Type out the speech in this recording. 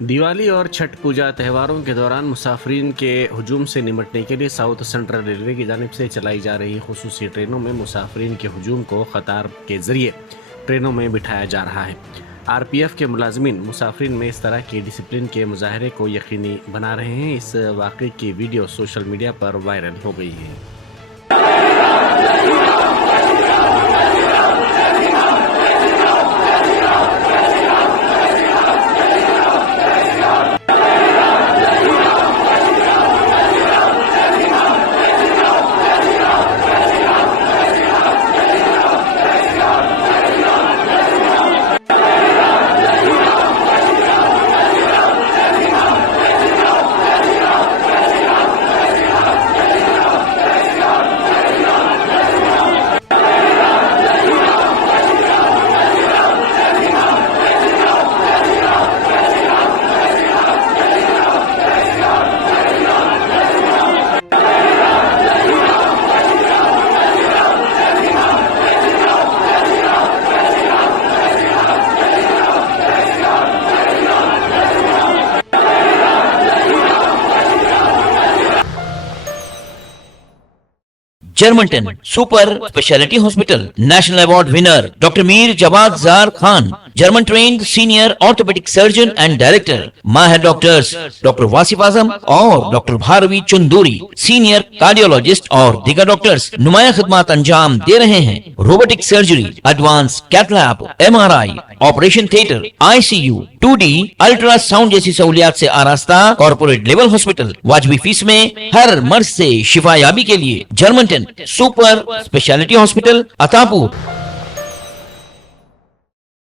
दिवाली और छठ पूजा त्योहारों के दौरान मुसाफिरीन के हुजूम से निपटने के लिए साउथ सेंट्रल रेलवे की जानिब से चलाई जा रही खुसूसी ट्रेनों में मुसाफिरीन के हुजूम को कतार के जरिए ट्रेनों में बिठाया जा रहा है। आरपीएफ के मुलाजमीन मुसाफिरीन में इस तरह के डिसिप्लिन के मुजाहरे को यकीनी बना रहे हैं। इस वाक़े की वीडियो सोशल मीडिया पर वायरल हो गई है। Germanten super speciality hospital national award winner doctor Mir Jawad Zar Khan, German trained senior orthopaedic surgeon and director, माहिर डॉक्टर्स डॉक्टर वासिफ आजम और doctor Bharavi Chunduri, senior cardiologist और दीगर डॉक्टर्स नुमाया खिदमत अंजाम दे रहे हैं। Robotic surgery, advance cath lab, MRI, operation theatre, ICU, 2D ultrasound जैसी सहूलियात से आरास्ता कॉर्पोरेट लेवल हॉस्पिटल। वाजबी फीस में हर मर्ज से शिफायाबी के लिए Germanton super speciality hospital, Attapur.